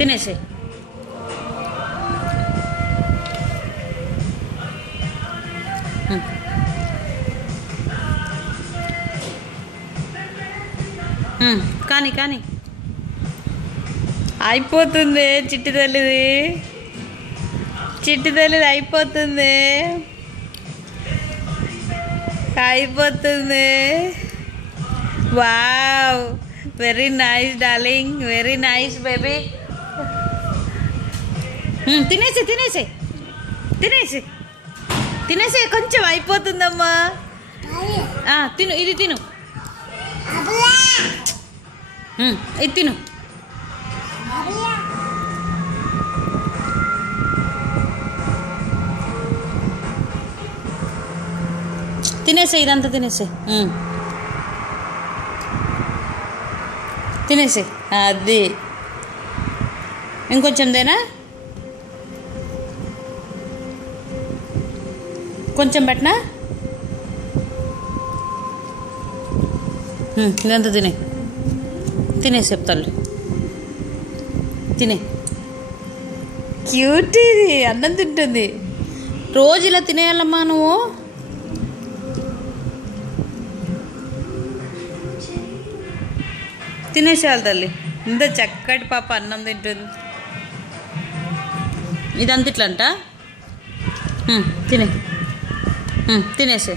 తినేసి. కానీ కానీ అయిపోతుంది చిట్టి తల్లిది. చిట్టి తల్లిది అయిపోతుంది. అయిపోతుంది. Wow, very nice darling, very nice baby. తినేసి తినేసి తినేసి తినేసి. కొంచెం అయిపోతుందమ్మా. తిను, ఇది తిను, ఇది తిను. తినేసే, ఇదంతా తినేసే. తినేసే. అది ఇంకొంచెం దేనా, కొంచెం పెట్టనా. ఇదంతా తినే, తినే చెప్తాను. తినే. క్యూట్, ఇది అన్నం తింటుంది. రోజు ఇలా తినేయాలమ్మా నువ్వు. తినేసేయాలి తల్లి. ఇంత చక్కటి పాప అన్నం తింటుంది. ఇదంతా ఇట్లా అంట. తినే, తినేసే.